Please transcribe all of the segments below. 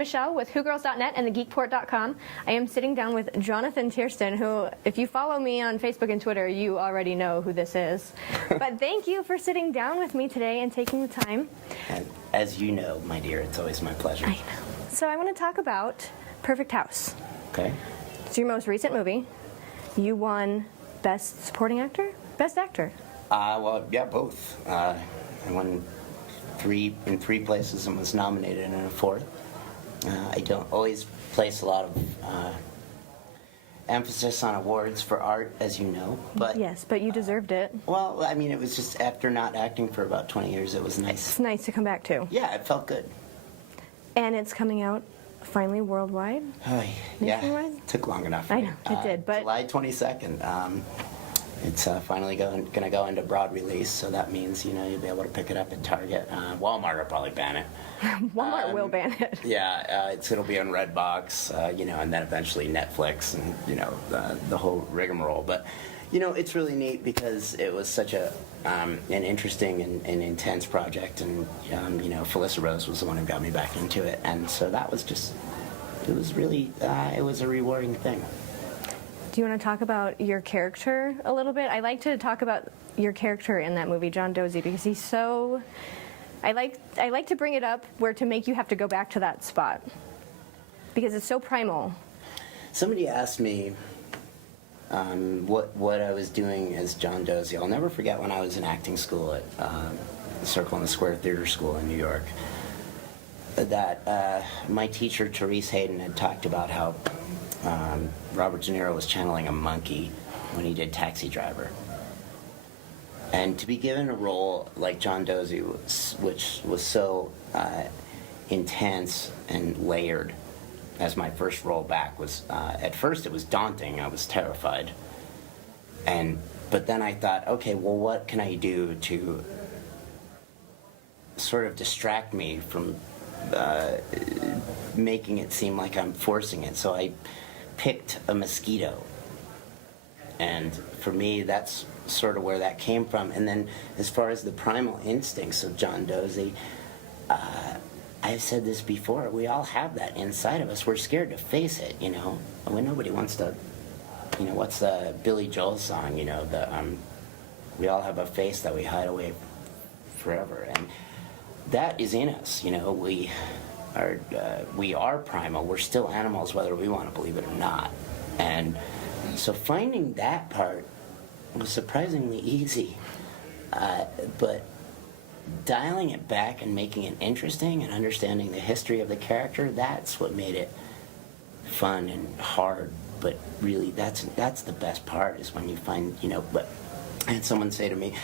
Michelle with WhoGirls.net and thegeekport.com. I am sitting down with Jonathan Tiersten, who, if you follow me on Facebook and Twitter, you already know who this is. But thank you for sitting down with me today and taking the time. And as you know, my dear, it's always my pleasure. I know. So I want to talk about Perfect House. Okay. It's your most recent movie. You won Best Supporting Actor? Best Actor? Well, yeah, both. I won in three places and was nominated in a fourth. I don't always place a lot of emphasis on awards for art, as you know. But yes, but you deserved it. Well, I mean, it was just after not acting for about 20 years, it was nice. It's nice to come back to. Yeah, it felt good. And it's coming out finally worldwide? Yeah, took long enough. I know, it did. But July 22nd. It's finally going to go into broad release, so that means you'll be able to pick it up at Target. Walmart will probably ban it. Walmart will ban it. Yeah, it'll be on Redbox, and then eventually Netflix, and the whole rigmarole. But it's really neat because it was such an interesting and intense project, and Felissa Rose was the one who got me back into it, and so that was it was a rewarding thing. Do you want to talk about your character a little bit? I like to talk about your character in that movie, John Dozie, because he's so... I like to bring it up to make you have to go back to that spot, because it's so primal. Somebody asked me what I was doing as John Dozie. I'll never forget when I was in acting school at the Circle and the Square Theater School in New York, that my teacher, Therese Hayden, had talked about how Robert De Niro was channeling a monkey when he did Taxi Driver. And to be given a role like John Dozie, which was so intense and layered as my first role back, was at first it was daunting. I was terrified. But then I thought, okay, well, what can I do to sort of distract me from making it seem like I'm forcing it? So I picked a mosquito, and for me that's sort of where that came from. And then as far as the primal instincts of John Dozie, I've said this before, we all have that inside of us. We're scared to face it, when nobody wants to, what's the Billy Joel song, we all have a face that we hide away forever, and that is in us. We are primal. We're still animals, whether we want to believe it or not. And so finding that part was surprisingly easy. But dialing it back and making it interesting and understanding the history of the character, that's what made it fun and hard. But really, that's the best part, is when you find, but I had someone say to me,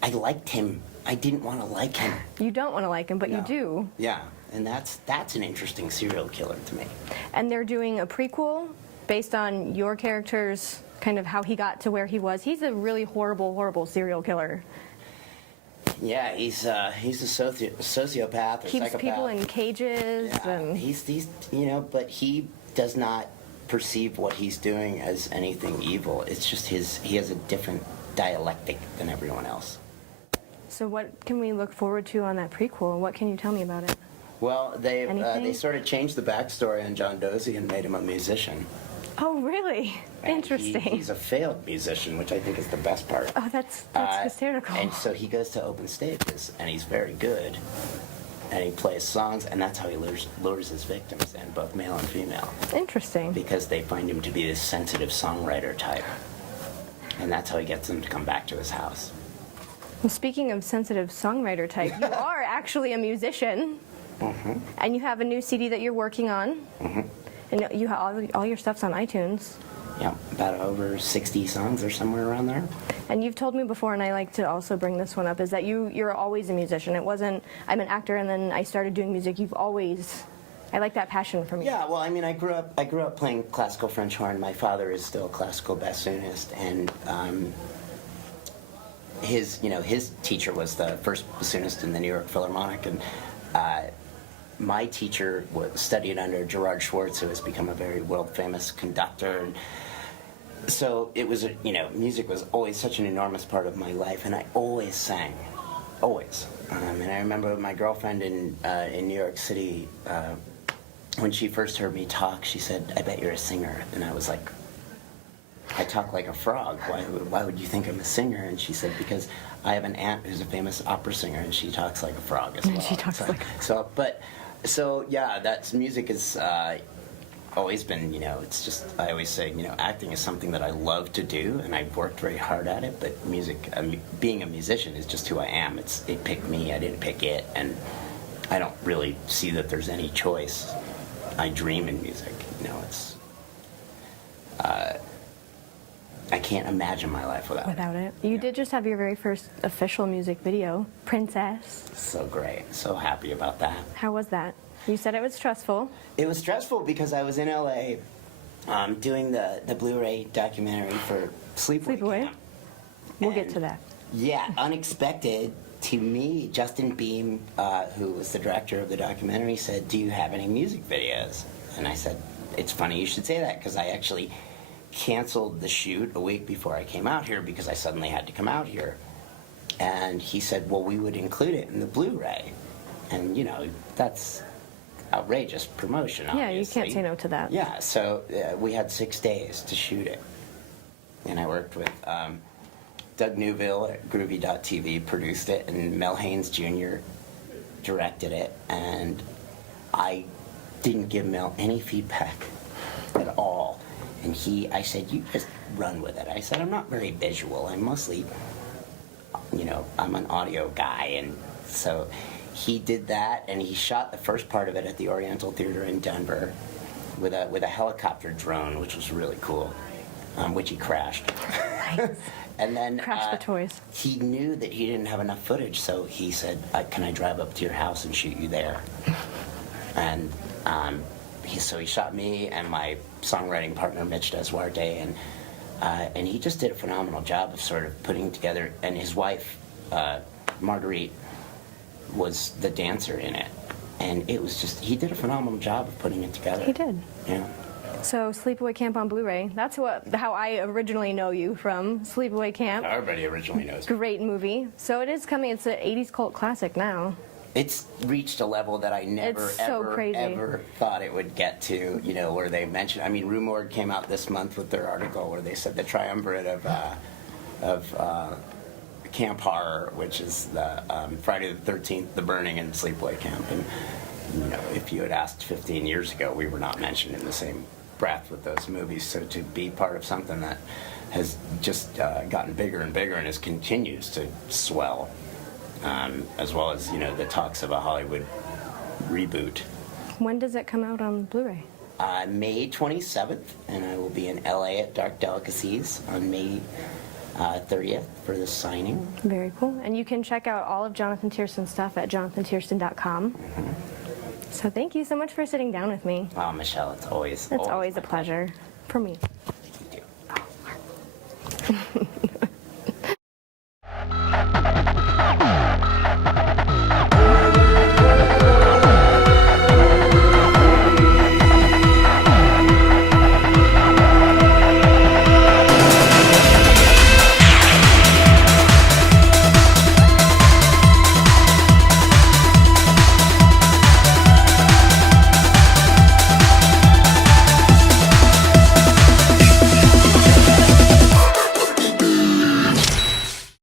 I liked him. I didn't want to like him. You don't want to like him, but no. You do. Yeah. And that's an interesting serial killer to me. And they're doing a prequel based on your character's kind of how he got to where he was. He's a really horrible, horrible serial killer. Yeah, he's a sociopath or keeps psychopath. People in cages. Yeah, and he's but he does not perceive what he's doing as anything evil. It's just he has a different dialectic than everyone else. So what can we look forward to on that prequel? What can you tell me about it? Well, they sort of changed the backstory on John Dozie and made him a musician. Oh, really? And interesting. He's a failed musician, which I think is the best part. Oh, that's hysterical. And so he goes to open stages, and he's very good. And he plays songs, and that's how he lures his victims in, both male and female. Interesting. Because they find him to be this sensitive songwriter type. And that's how he gets them to come back to his house. Well, speaking of sensitive songwriter type, you are actually a musician. Mm-hmm. And you have a new CD that you're working on. Mm-hmm. And you have all your stuff's on iTunes. Yeah, about over 60 songs or somewhere around there. And you've told me before, and I like to also bring this one up, is that you're always a musician. It wasn't, I'm an actor and then I started doing music. You've always, I like that passion from you. Yeah, well, I mean, I grew up playing classical French horn. My father is still a classical bassoonist, and his teacher was the first bassoonist in the New York Philharmonic, and my teacher studied under Gerard Schwartz, who has become a very world-famous conductor. And so it was, music was always such an enormous part of my life, and I always sang, always. And I remember my girlfriend in New York City when she first heard me talk, she said, "I bet you're a singer." And I was like, "I talk like a frog. Why would you think I'm a singer?" And she said, "Because I have an aunt who's a famous opera singer, and she talks like a frog as well." And she talks like so yeah, that's music is always been, it's just, I always say, acting is something that I love to do, and I've worked very hard at it, but music, being a musician is just who I am. It picked me, I didn't pick it, and I don't really see that there's any choice. I dream in music, it's, I can't imagine my life without it. You did just have your very first official music video, Princess. So great, so happy about that. How was that? You said it was stressful. It was stressful because I was in LA doing the Blu-ray documentary for Sleepaway Camp. We'll get to that. Yeah, unexpected to me, Justin Beam, who was the director of the documentary, said, "Do you have any music videos?" And I said, "It's funny you should say that, because I actually canceled the shoot a week before I came out here because I suddenly had to come out here." And he said, "Well, we would include it in the Blu-ray." And, that's outrageous promotion, obviously. Yeah, you can't say no to that. Yeah, so we had 6 days to shoot it. And I worked with Doug Newville at Groovy.tv, produced it, and Mel Haynes Jr. directed it. And I didn't give Mel any feedback at all. And I said, "You just run with it." I said, "I'm not very visual. I'm mostly, I'm an audio guy." And so he did that, and he shot the first part of it at the Oriental Theater in Denver with a helicopter drone, which was really cool, which he crashed. Nice. And then Crash the toys. he knew that he didn't have enough footage, so he said, "Can I drive up to your house and shoot you there?" And so he shot me and my songwriting partner Mitch Deswarte, and he just did a phenomenal job of sort of putting together. And his wife, Marguerite, was the dancer in it, and it was just, he did a phenomenal job of putting it together. He did. Yeah. So Sleepaway Camp on Blu-ray. That's how I originally know you from, Sleepaway Camp. Everybody originally knows me. Great movie. So it is coming. It's an 80s cult classic now. It's reached a level that I never, ever thought it would get to, where they mentioned, Rue Morgue came out this month with their article where they said the triumvirate of camp horror, which is the Friday the 13th, The Burning, and Sleepaway Camp. And, if you had asked 15 years ago, we were not mentioned in the same breath with those movies. So to be part of something that has just gotten bigger and bigger and continues to swell, as well as, the talks of a Hollywood reboot. When does it come out on Blu-ray? May 27th, and I will be in LA at Dark Delicacies on May 30th for the signing. Very cool. And you can check out all of Jonathan Tiersten's stuff at jonathantiersten.com. Mm-hmm. So thank you so much for sitting down with me. Oh, Michelle, it's always a pleasure for me. You do.